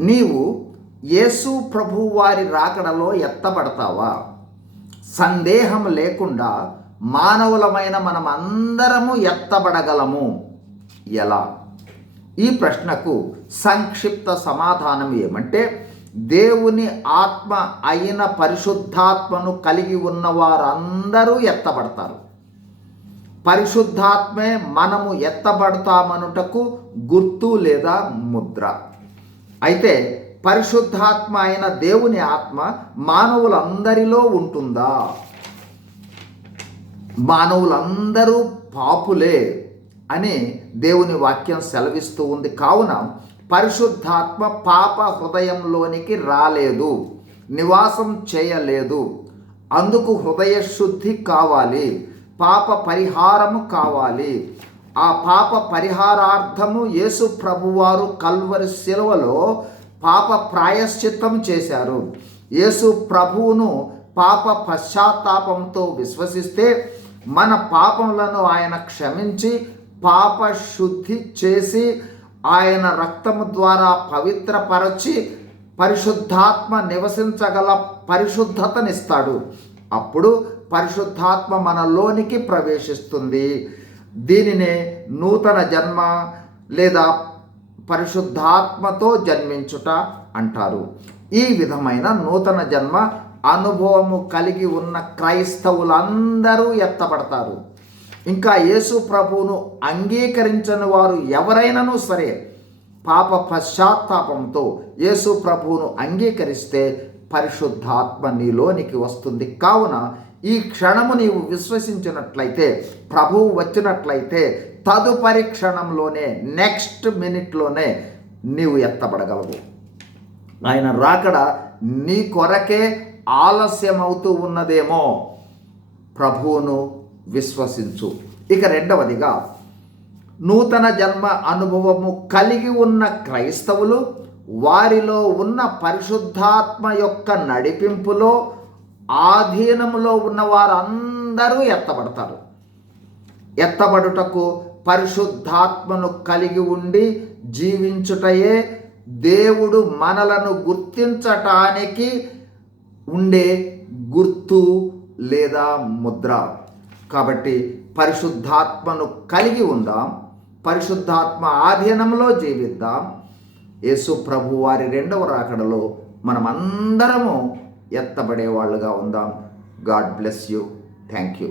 నీవు యేసు ప్రభు వారి రాకడలో ఎత్తబడతావా? సందేహం లేకుండా మానవులమైన మనమందరము అందరము ఎత్తబడగలము. ఎలా? ఈ ప్రశ్నకు సంక్షిప్త సమాధానం ఏమంటే దేవుని ఆత్మ అయిన పరిశుద్ధాత్మను కలిగి ఉన్న వారందరూ ఎత్తబడతారు. పరిశుద్ధాత్మే మనము ఎత్తబడతామనుటకు గుర్తు లేదా ముద్ర? అయితే పరిశుద్ధాత్మ అయిన దేవుని ఆత్మ మానవులందరిలో ఉంటుందా? మానవులందరూ పాపులే అని దేవుని వాక్యం సెలవిస్తూ ఉంది. కావున పరిశుద్ధాత్మ పాప హృదయంలోనికి రాలేదు నివాసం చేయలేదు. అందుకు హృదయ శుద్ధి కావాలి పాప పరిహారము కావాలి. ఆ పాప పరిహారార్థము యేసు ప్రభువారు కల్వరి శిలువలో పాప ప్రాయశ్చిత్తం చేశారు. యేసు ప్రభువును పాప పశ్చాత్తాపంతో విశ్వసిస్తే మన పాపములను ఆయన క్షమించి పాప శుద్ధి చేసి ఆయన రక్తము ద్వారా పవిత్రపరచి పరిశుద్ధాత్మ నివసించగల పరిశుద్ధతనిస్తాడు. అప్పుడు పరిశుద్ధాత్మ మనలోనికి ప్రవేశిస్తుంది. దీనినే నూతన జన్మ లేదా పరిశుద్ధాత్మతో జన్మించుట అంటారు. ఈ విధమైన నూతన జన్మ అనుభవము కలిగి ఉన్న క్రైస్తవులందరూ ఎత్తపడతారు ఇంకా యేసు ప్రభువును అంగీకరించని వారు ఎవరైనాను సరే పాప పశ్చాత్తాపంతో యేసు ప్రభువును అంగీకరిస్తే పరిశుద్ధాత్మ నీలోనికి వస్తుంది. కావున ఈ క్షణము నీవు విశ్వసించినట్లయితే ప్రభువు వచ్చినట్లయితే తదుపరి క్షణంలోనే నెక్స్ట్ మినిట్లోనే నీవు ఎత్తబడగలవు. ఆయన రాకడ నీ కొరకే ఆలస్యమవుతూ ఉన్నదేమో ప్రభువును విశ్వసించు. ఇక రెండవదిగా నూతన జన్మ అనుభవము కలిగి ఉన్న క్రైస్తవులు వారిలో ఉన్న పరిశుద్ధాత్మ యొక్క నడిపింపులో ఆధీనములో ఉన్న వారందరూ ఎత్తబడతారు. ఎత్తబడుటకు పరిశుద్ధాత్మను కలిగి ఉండి జీవించుటయే దేవుడు మనలను గుర్తించటానికి ఉండే గుర్తు లేదా ముద్ర. కాబట్టి పరిశుద్ధాత్మను కలిగి ఉందాం పరిశుద్ధాత్మ ఆధీనంలో జీవిద్దాం. యేసు ప్రభు వారి రెండవ రాకడలో మనమందరము ఎత్తబడే వాళ్ళుగా ఉందాం. God bless you. Thank you